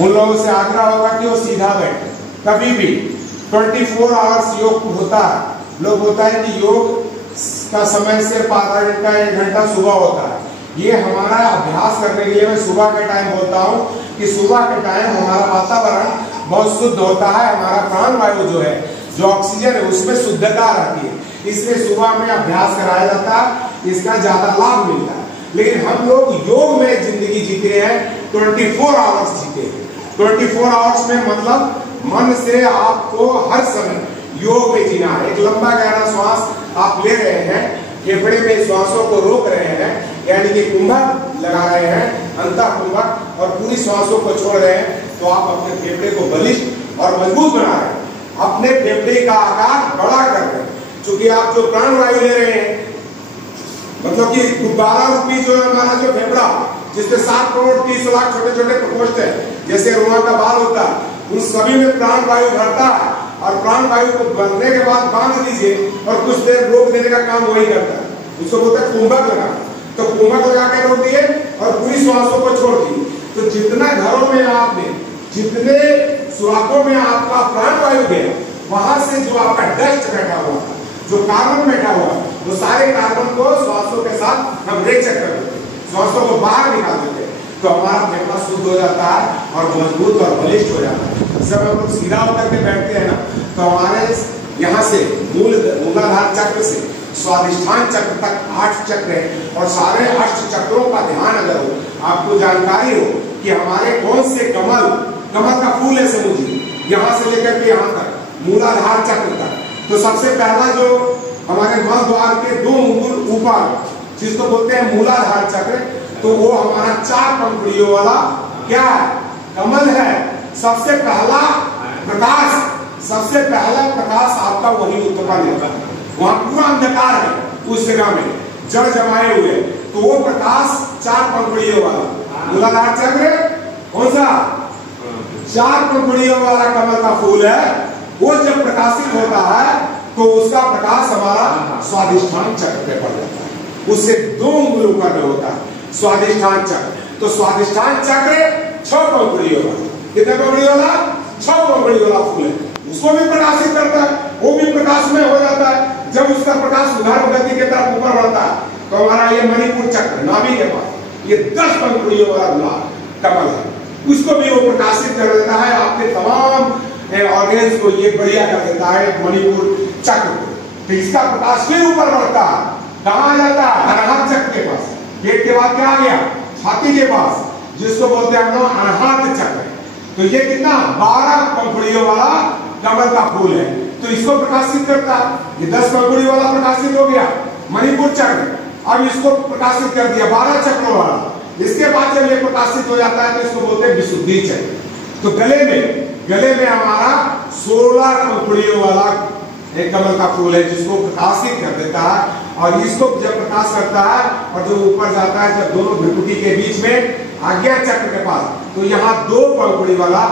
उन लोगों से आग्रह होगा कि वो सीधा बैठे। कभी भी 24 आवर्स योग होता है। लोग होता है कि योग का समय सिर्फ आधा घंटा 1 घंटा सुबह होता है। ये हमारा अभ्यास करने के लिए मैं सुबह के टाइम बोलता हूँ कि सुबह के टाइम हमारा वातावरण बहुत शुद्ध होता है। हमारा प्राण वायु जो है, जो ऑक्सीजन है, उसमें शुद्धता रहती है, इसलिए सुबह में अभ्यास कराया जाता है। इसका ज्यादा लाभ मिलता है। लेकिन हम लोग योग में जिंदगी जीते हैं, 24 आवर्स जीते हैं। 24 आवर्स में मतलब मन से आपको हर समय योग में जीना है। एक लंबा गहरा श्वास आप ले रहे हैं, फेफड़े में श्वासों को रोक रहे हैं, यानी कि कुंभक लगा रहे हैं, अंतः कुंभक, और पूरी श्वासों को छोड़ रहे हैं, तो आप अपने फेफड़े को बलिष्ठ और मजबूत बना रहे हैं। अपने फेफड़े का आकार बड़ा कर रहे हैं, क्योंकि आप जो प्राण वायु ले रहे हैं, मतलब कि गुब्बारा रूपी जो हमारा जो फेफड़ा, जिसमें 7 करोड़ 30 लाख छोटे छोटे प्रकोष्ठ है, जैसे रुआ का बाल होता है, उन सभी में प्राण वायु भरता है। और प्राण वायु को भरने के बाद बांध दीजिए और कुछ देर रोक देने का काम वही करता है। उसको बोलते हैं कुंभक लगा। तो कुंभक लगा के रोक दिए और पूरी श्वासों को छोड़ दिए। तो जितना घरों में आपने, जितने सुराखों में आपका प्राण वायु गया, वहां से जो आपका डस्ट बैठा हुआ, जो कार्बन बैठा हुआ, वो सारे कार्बन को श्वासों के साथ हम रिजेक्ट कर देते, श्वासों को बाहर निकाल देते, तो हमारा फेफड़ा शुद्ध हो जाता है और मजबूत और बलिष्ठ हो जाता है। जब हम लोग सीधा होकर के बैठते हैं ना, तो हमारे यहाँ से मूलाधार चक्र से स्वादिष्ठान चक्र तक 8 चक्र है, और सारे 8 चक्रों का ध्यान अगर हो, आपको जानकारी हो कि हमारे कौन से कमल का फूल है, समझिए यहाँ से लेकर के यहाँ तक मूलाधार चक्र तक। तो सबसे पहला जो हमारे मल द्वार के 2 अंगुल ऊपर, जिसको बोलते हैं मूलाधार चक्र, तो वो हमारा 4 पंखुड़ियों वाला क्या है, कमल है। सबसे पहला प्रकाश आपका वही उत्पन्न होता है। वहां पूरा अंधकार है, उस जगह में जड़ जमाए हुए, तो वो प्रकाश 4 पंखुड़ियों वाला मूलाधार चक्र, कौन सा 4 पंखुड़ियों वाला कमल का फूल है, वो जब प्रकाशित होता है तो उसका प्रकाश हमारा स्वादिष्ठान चक्र पे पड़ जाता है। उससे 2 अंगुल ऊपर में होता है स्वादिष्ठान चक्र। तो स्वादिष्ठान चक्र 6 पंखुड़ियों वाला, कितने पंखुड़ियों वाला, 6 पंखुड़ियों वाला फूल है, उसको भी प्रकाशित करता है, वो भी प्रकाश में हो जाता है। जब उसका प्रकाश उधार गति के तरफ ऊपर बढ़ता है, तो हमारा ये मणिपुर चक्र नाभि के पास ये 10 पंखुड़ियों वाला कमल है, उसको भी वो प्रकाशित कर देता है। आपके तमाम ऑर्गेन्स को ये बढ़िया कर देता है मणिपुर चक्र को। तो इसका प्रकाश फिर ऊपर बढ़ता है, कहाँ आ जाता है, अनाहत चक्र के पास। पेट के बाद क्या आ गया, छाती के पास, जिसको बोलते हैं हम लोग अनाहत चक्र। तो ये कितना 12 पंखुड़ियों वाला कमल का फूल है, तो इसको प्रकाशित करता है। ये 10 पंखुड़ी वाला प्रकाशित हो गया मणिपुर चक्र, अब इसको प्रकाशित कर दिया 12 चक्रों वाला। इसके बाद जब ये प्रकाशित हो जाता है तो इसको बोलते हैं विशुद्धि चक्र। तो गले में हमारा 16 पंखुड़ियों वाला एक कमल का फूल है, जिसको प्रकाशित कर देता है। और इसको जब प्रकाश करता है और जो ऊपर जाता है, जब दोनों भ्रुकुटी के बीच में आज्ञा चक्र के पास, तो यहाँ 2 पंखुड़ी वाला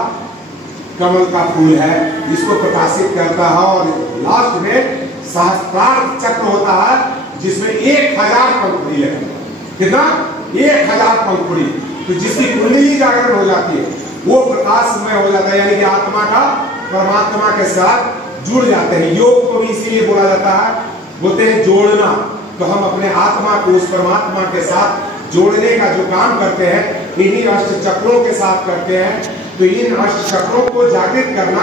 कमल का फूल है, इसको प्रकाशित करता है। और लास्ट में सहस्त्रार चक्र होता है, जिसमें 1000 पंखुड़ी लगता है। कितना, 1000 पंखुड़ी। तो जिसकी कुंडली जागरण हो जाती है, वो प्रकाशमय हो जाता है, यानी कि आत्मा का परमात्मा के साथ जुड़ जाते हैं। योग को भी इसीलिए बोला जाता है, बोलते हैं जोड़ना। तो हम अपने आत्मा को उस परमात्मा के साथ जोड़ने का जो काम करते हैं, इन्हीं अष्ट चक्रों के साथ करते हैं। तो इन अष्ट चक्रों को जागृत करना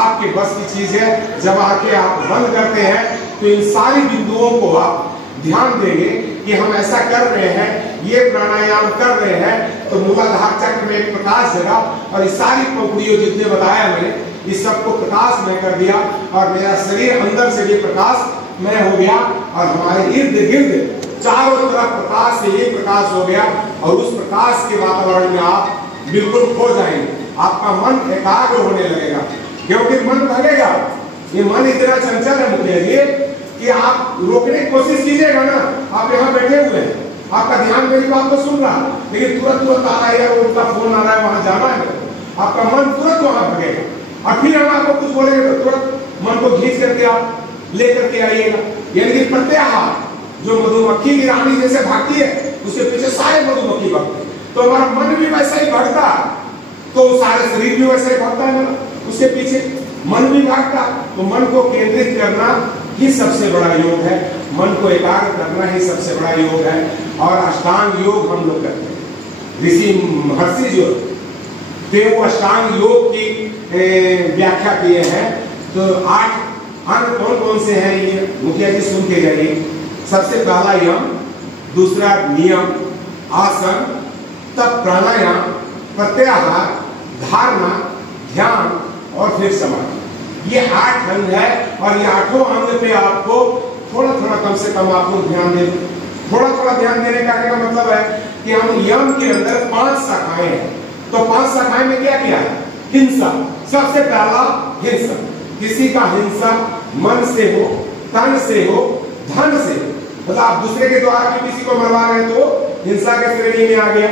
आपके बस की चीज है। जब आके आप बंद करते हैं, तो इन सारी बिंदुओं को आप ध्यान देंगे कि हम ऐसा कर रहे हैं, ये प्राणायाम कर रहे हैं, तो मूलाधार चक्र में एक प्रकाश जगा, और इस सारी पंखुड़ियों जितने बताया मैंने, इस सबको प्रकाश में कर दिया, और मेरा शरीर अंदर से भी प्रकाश में हो गया, और हमारे इर्द गिर्द चारों तरफ प्रकाश से ये प्रकाश हो गया। और उस प्रकाश के वातावरण में आप बिल्कुल खो जाएंगे। आपका मन एकाग्र होने लगेगा, क्योंकि मन भागेगा। ये मन इतना चंचल है मुझे लिए कि आप रोकने की कोशिश कीजिएगा ना, आप यहाँ बैठे हुए हैं, आपका ध्यान मेरी बात को सुन रहा, लेकिन तुरंत आ रहा है, यार उनका फोन आ रहा है, वहां जाना है, आपका मन तुरंत वहां भागेगा। और फिर हम आपको कुछ बोलेंगे तो तुरंत मन को खींच करके आप लेकर के आइएगा। यानी कि प्रत्याहार, जो मधुमक्खी की रानी जैसे भागती है, उसके पीछे सारे मधुमक्खी भागते हैं। तो हमारा मन भी वैसा ही भागता है। तो सारे शरीर भी वैसे भागता है ना, उसके पीछे मन भी भागता। तो मन को केंद्रित करना ही सबसे बड़ा योग है, मन को एकाग्र करना ही सबसे बड़ा योग है। और अष्टांग योग हम लोग करते हैं। ऋषि महर्षि जो थे वो अष्टांग योग की व्याख्या किए हैं। तो 8 अंग कौन कौन से हैं ये मुखिया जी सुन के जाइए। सबसे पहला यम, दूसरा नियम, आसन, तब प्राणायाम, प्रत्याहार, धारणा, ध्यान और फिर समाधि। ये 8 अंग है और ये 8 अंग पे आपको थोड़ा थोड़ा कम से कम आप लोग ध्यान दें। थोड़ा थोड़ा ध्यान देने का क्या मतलब है कि हम यम के अंदर 5 शाखाएं हैं। तो 5 शाखाएं में क्या किया? हिंसा। सबसे पहला हिंसा, किसी का हिंसा मन से हो, तन से हो, धन से हो। मतलब आप दूसरे के द्वारा भी किसी को मरवा रहे हैं तो हिंसा के श्रेणी में आ गया।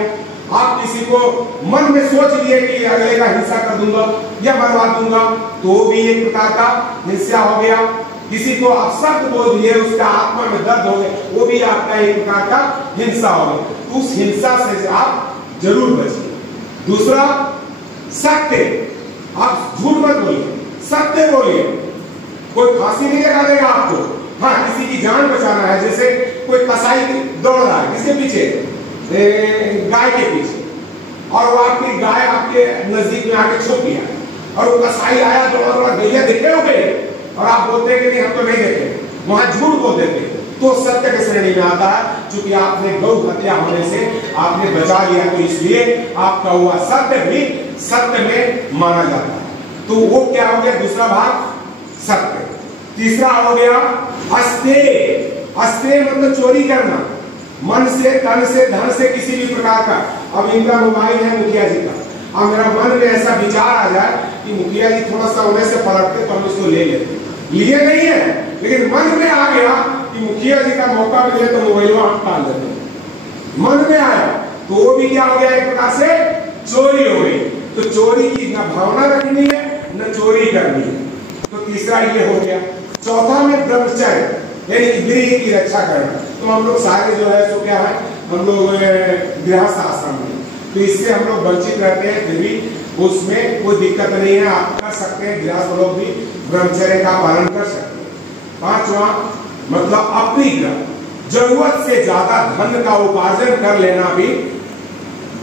आप किसी को मन में सोच लिए कि अगले का हिंसा कर दूंगा या मरवा दूंगा, तो भी एक प्रकार का हिंसा हो गया। किसी को आप शब्द बोल दिए, उसका आत्मा में दर्द हो गया, वो भी आपका एक प्रकार का हिंसा हो गया। तो उस हिंसा से आप जरूर बचिए। दूसरा सत्य, आप झूठ मत बोलिए, सत्य बोलिए। कोई फांसी नहीं लगा देगा आपको। हाँ, किसी की जान बचाना है, जैसे कोई कसाई दौड़ रहा है किसके पीछे? गाय के पीछे, और वो आपकी गाय आपके नजदीक में आके छुप गया और वो कसाई आया दौड़ा गैया देखे हो गए और आप बोलते हैं कि नहीं हम तो नहीं देखे, वहां झूठ बोल देते, तो सत्य के श्रेणी में आता है। क्योंकि आपने गौ हत्या होने से आपने बचा लिया, तो इसलिए आपका हुआ सत्य भी सत्य में माना जाता है। तो वो क्या हो गया? दूसरा भाग सत्य। तीसरा हो गया अस्तेय। अस्तेय मतलब चोरी करना, मन से, तन से, धन से, किसी भी प्रकार का। अब इनका मोबाइल है मुखिया जी का, अब मेरा मन में ऐसा विचार आ जाए कि मुखिया जी थोड़ा सा उन्हें से पलटते तो हम इसको ले लेते। लिए नहीं है, लेकिन मन में आ गया कि मुखिया जी का मौका मिले तो मोबाइल हम टाल देते। मन में आया तो वो भी क्या हो गया? एक प्रकार से चोरी हो गई। तो चोरी की न भावना रखनी है न चोरी करनी है। तो तीसरा ये हो गया। चौथा में ब्रह्मचर्य, यानी गृह की रक्षा करना। तो हम लोग सारे जो है सो क्या है, हम लोग गृहस्थ आश्रम में, तो इससे हम लोग वंचित रहते हैं। फिर भी उसमें कोई दिक्कत नहीं है, आप कर सकते हैं। गृहस्थ लोग भी ब्रह्मचर्य का पालन कर सकते हैं। 5वां मतलब अपरिग्रह, जरूरत से ज्यादा धन का उपार्जन कर लेना भी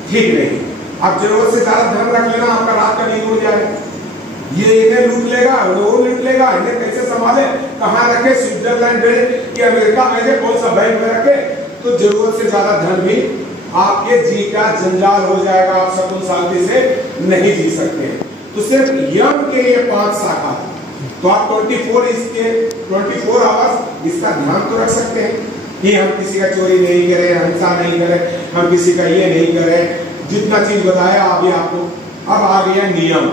ठीक नहीं। आप जरूरत से ज्यादा धन रख लेना, आपका रात का नींद उड़ जाएगा। ये इन्हें लूट लेगा, वो लूट लेगा, इन्हें कैसे संभाले, कहाँ रखे, स्विट्जरलैंड भेजे कि अमेरिका भेजे, कौन सा बैंक में रखे। तो जरूरत से ज्यादा धन भी आपके जी का जंजाल हो जाएगा, आप सकून शांति से नहीं जी सकते। तो सिर्फ यम के ये 5 शाखा, तो आप 24 आवर्स इसका ध्यान तो रख सकते हैं कि हम किसी का चोरी नहीं करें, हिंसा नहीं करें, हम किसी का ये नहीं करें। जितना चीज बताया अभी आपको। अब आ गया नियम।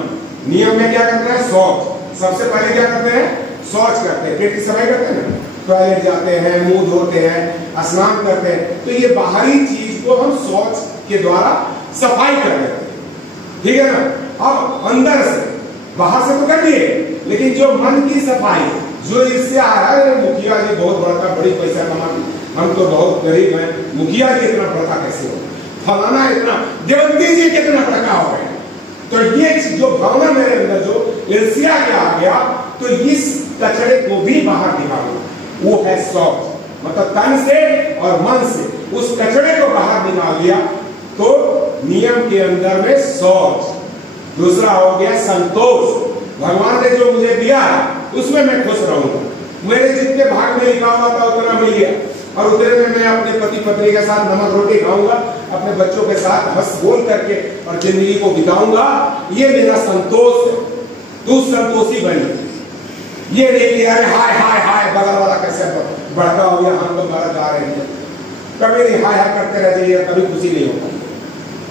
नियम में क्या करते हैं? शौच। सबसे पहले क्या करते हैं? शौच करते हैं। पेट की सफाई करते हैं ना, टॉयलेट जाते हैं, मुंह धोते हैं, स्नान करते हैं। तो ये बाहरी चीज को हम शौच के द्वारा सफाई कर देते हैं, ठीक है ना। अब अंदर से, बाहर से तो कर दिए, लेकिन जो मन की सफाई, जो इससे आ रहा है मुखिया जी बहुत बड़ा, बड़ी पैसा कमाते, हम तो बहुत गरीब हैं, मुखिया जी इतना बड़ा कैसे हो, फलाना इतना, देवंती जी कितना बड़ा हो गए। तो ये जो भावना मेरे अंदर जो ईर्ष्या के आ गया, तो इस कचरे को भी बाहर निकालो। वो है शौच, मतलब तन से और मन से उस कचरे को बाहर निकाल लिया तो नियम के अंदर में शौच। दूसरा हो गया संतोष। भगवान ने जो मुझे दिया उसमें मैं खुश रहूंगा। मेरे जितने भाग में लिखा हुआ था उतना मिल गया, और उतने में मैं अपने पति पत्नी के साथ नमक रोटी खाऊंगा, अपने बच्चों के साथ हंस बोल करके और जिंदगी को बिताऊंगा। ये मेरा संतोष है। तू संतोषी बनी। ये नहीं कि अरे हाय हाय हाय बगल वाला कैसे बढ़ता हो गया, हम तो बाहर जा रहे हैं, कभी नहीं हाय हाय करते रह जाइए, कभी खुशी नहीं होगा।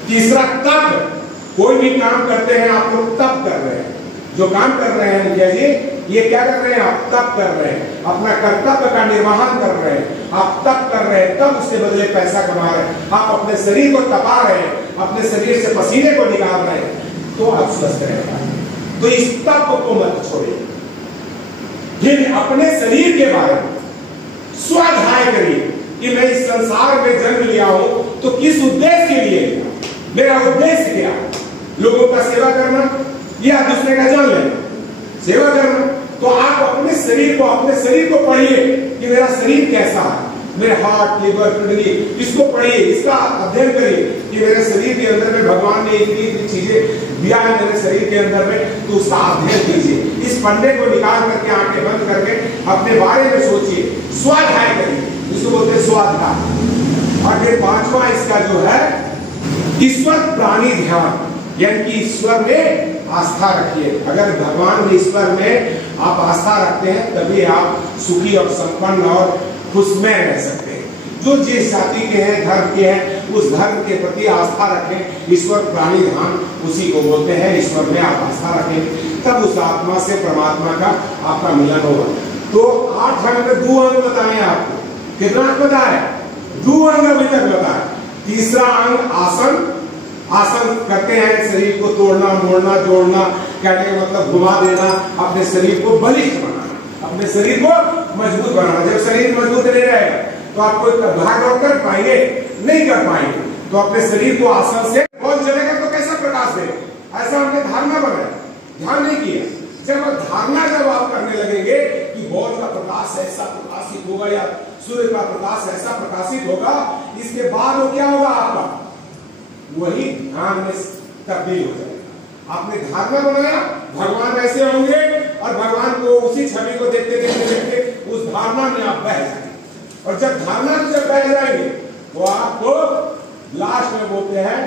तीसरा तप। कोई भी काम करते हैं आप लोग तप कर रहे हैं। जो काम कर रहे हैं मुखिया जी, ये क्या कर रहे हैं? आप तप कर रहे हैं, अपना कर्तव्य का निर्वहन कर रहे हैं। आप तप कर रहे हैं, तब उसके बदले पैसा कमा रहे हैं। आप अपने शरीर को तपा रहे हैं, अपने शरीर से पसीने को निकाल रहे हैं, तो आप स्वस्थ रहेगा। तो इस तप को मत छोड़िए। फिर अपने शरीर के बारे में स्वाध्याय करिए कि मैं इस संसार में जन्म लिया हूं तो किस उद्देश्य के लिए लिया, मेरा उद्देश्य क्या। लोगों का सेवा करना या दूसरे का जान लेना, सेवा करना। तो आप अपने शरीर को पढ़िए कि मेरा शरीर कैसा है, मेरे हार्ट, लिवर, किडनी, इसको पढ़िए, इसका अध्ययन करिए कि मेरे शरीर के अंदर में भगवान ने इतनी चीजें दिया है मेरे शरीर के अंदर में, तो उसका अध्ययन कीजिए। इस पन्ने को निकाल करके आंखें बंद करके अपने बारे में सोचिए, स्वाध्याय करिए, इसको बोलते हैं स्वाध्याय। और फिर पांचवा इसका जो है ईश्वर प्राणी ध्यान, यानी कि ईश्वर में आस्था रखिए। अगर भगवान में, ईश्वर में आप आस्था रखते हैं तभी आप सुखी और संपन्न और खुशमय रह सकते हैं। जो जिस जाति के हैं, धर्म के हैं, उस धर्म के प्रति आस्था रखें। ईश्वर प्राणी ध्यान उसी को बोलते हैं। ईश्वर में आप आस्था रखें तब उस आत्मा से परमात्मा का आपका मिलन होगा। तो 8 अंग में 2 अंग बताए आपको, कितना अंग बताया? 2 अंग अभी तक बताया। तीसरा अंग आसन, आसन करते हैं शरीर को तोड़ना, मोड़ना, जोड़ना, कहने का मतलब घुमा देना, अपने शरीर को बलिष्ठ बनाना, अपने शरीर को मजबूत बनाना। जब शरीर मजबूत नहीं रहेगा तो आप कोई भाग दौड़ कर पाएंगे नहीं, कर पाएंगे। तो अपने शरीर को आसन से बॉल जलेगा तो कैसा प्रकाश दे, ऐसा हमने धारणा बनाया, ध्यान नहीं किया। जब धारणा जब आप करने लगेंगे कि बॉल का प्रकाश ऐसा प्रकाशित होगा या सूर्य का प्रकाश ऐसा प्रकाशित होगा, इसके बाद वो क्या होगा, आपका वही ध्यान में तब्दील हो जाएगा। आपने धारणा बनाया भगवान ऐसे होंगे और भगवान को उसी छवि को देखते देखते देखते उस धारणा में आप बह जाएंगे। और जब धारणा में जब बह जाएंगे तो आपको लास्ट में बोलते हैं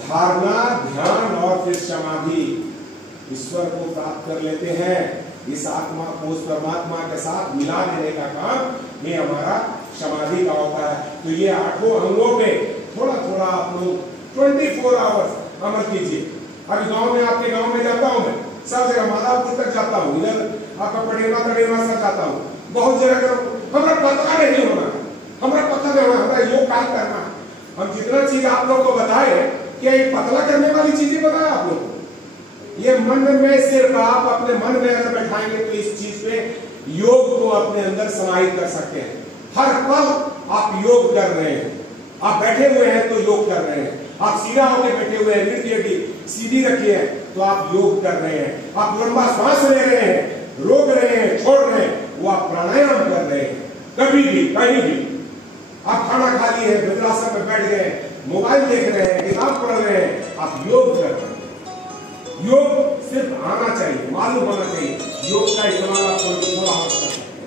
धारणा, ध्यान और फिर समाधि, ईश्वर को प्राप्त कर लेते हैं। इस आत्मा को उस परमात्मा के साथ मिला देने का काम ये हमारा समाधि का होता है। तो ये 8 अंगों पे थोड़ा थोड़ा आप लोग 24 आवर्स अमल कीजिए। अभी गांव में, आपके गांव में जाता हूं मैं, सब जगह माधवपुर तक जाता हूँ, इधर आपका पटेवा सब जाता हूँ, बहुत जगह हमारा पता नहीं होना, हमारा पता नहीं होना, हमारा योग कार्य करना। हम जितना चीज आप लोगों को बताए, क्या ये पतला करने वाली चीजें बताए आप लोग? ये मन में सिर्फ आप अपने मन में अगर बैठाएंगे तो इस चीज पे योग को अपने अंदर समाहित कर सकते हैं। हर पल आप योग कर रहे हैं, आप बैठे हुए हैं तो योग कर रहे हैं, आप सीधा होकर बैठे हुए हैं, नृत्य सीधी रखिए तो आप योग कर रहे हैं, आप लंबा सांस ले रहे हैं, रोक रहे हैं, छोड़ रहे हैं, वो आप प्राणायाम कर रहे हैं। कभी भी कहीं भी आप खाना खा लिए हैं, वज्रासन में बैठ गए, मोबाइल देख रहे हैं, किताब पढ़ रहे हैं, आप योग कर रहे हैं। योग सिर्फ आना चाहिए, मालूम होना चाहिए, योग का इस्तेमाल आप थोड़ा कर सकते हैं।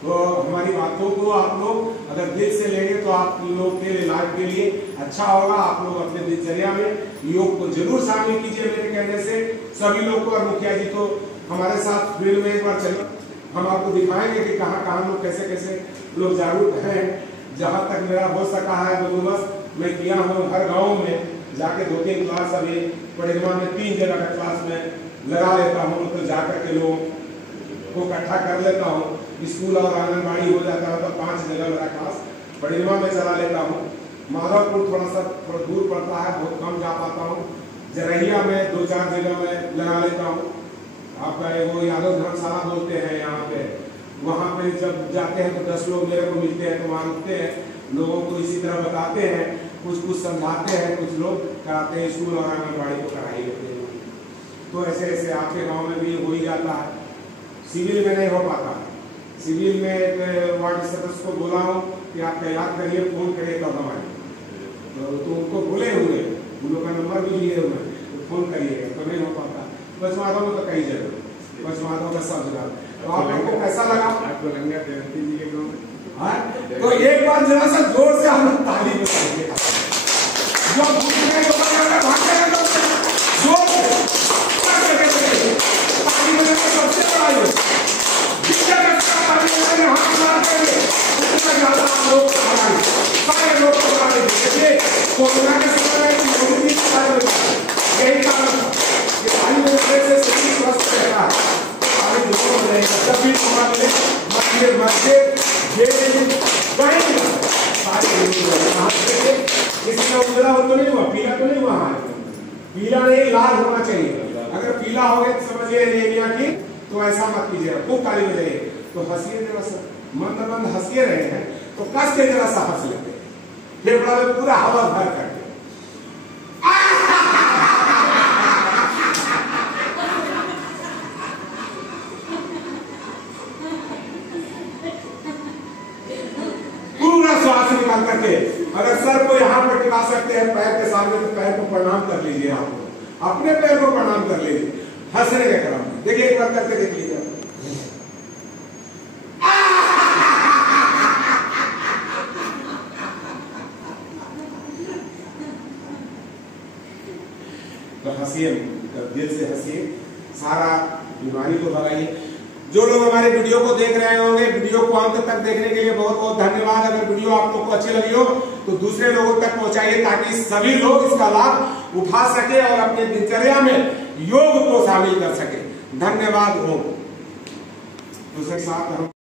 तो हमारी बातों को आप लोग अगर दिल से लेंगे तो आप लोग के लाइफ के लिए अच्छा होगा। आप लोग अपने दिनचर्या में योग को जरूर शामिल कीजिए मेरे कहने से सभी लोग को। और मुखिया जी तो हमारे साथ फील्ड में एक बार चलो, हम आपको दिखाएंगे कि कहाँ लोग कैसे कैसे लोग जागरूक हैं। जहाँ तक मेरा हो सका है बंदोबस्त मैं किया हूँ, हर गाँव में जाके 2-3 क्लास, अभी पड़ेवा में 3 जगह का क्लास में लगा लेता हूँ, तो जाकर के लोगों को इकट्ठा कर लेता हूँ। स्कूल और आंगनबाड़ी हो जाता है तो 5 जगह मेरा क्लास पड़ेवा में चला लेता हूँ। माधवपुर थोड़ा दूर पड़ता है, बहुत कम जा पाता हूँ। जरहिया में 2-4 जगह में लगा लेता हूँ। आपका वो यादव धर्मशाला बोलते हैं यहाँ पे, वहाँ पे जब जाते हैं तो 10 लोग मेरे को मिलते हैं, तो वहाँ रुकते हैं, लोगों को इसी तरह बताते हैं, कुछ समझाते हैं, कुछ लोग कराते हैं, स्कूल और आंगनबाड़ी को कराई होते हैं। तो ऐसे ऐसे आपके गाँव में भी हो ही जाता है। सिविल में नहीं हो पाता, सिविल में एक वार्ड सदस्य को बोला हूँ कि आप तैयार करिए, फोन करिए तब हम आए, तो उनको बोले हुए, उन लोग का नंबर भी लिए हुए, तो फोन करिएगा, तो नहीं हो पाता। बस माधव में तो कई जगह, बस माधव का सब जगह। तो आप लोगों को कैसा लगा? आपको लंगा जयंती जी के गाँव, तो एक बार जरा सा जोर से हम लोग ताली बजाएंगे, जो दूसरे लोग जोर से ताली बजाने सबसे बड़ा योग, सारे लोग कोरोना के समय में यही कारण ताली बजाने से शरीर स्वस्थ रहता है, ताली जरूर रहेगा। जब भी हमारे मस्जिद इसका उजला हो तो नहीं हुआ, पीला तो नहीं हुआ, पीला नहीं लाल होना चाहिए। अगर पीला हो गया तो समझिए एनीमिया की, तो ऐसा मत कीजिएगा, खूब ताली बजाइए। तो हंसिए जरा सा, मंद हंसिए रहे हैं तो कस के जरा सा हंस लेते हैं, फेफड़ा में पूरा हवा भर करके आदमी तो पैर को प्रणाम कर लीजिए, आप अपने पैर को प्रणाम कर लीजिए, हंसने के क्रम में। देखिए एक बार करके देख लीजिए। तो हंसिए, दिल से हंसिए, सारा बीमारी को भगाइए। जो लोग हमारे वीडियो को देख रहे होंगे, वीडियो को अंत तक देखने के लिए बहुत बहुत धन्यवाद। अगर वीडियो आप लोग को अच्छी लगी हो तो दूसरे लोगों तक पहुंचाइए, ताकि सभी लोग इसका लाभ उठा सके और अपने दिनचर्या में योग को शामिल कर सके। धन्यवाद हो। दूसरे साथ हम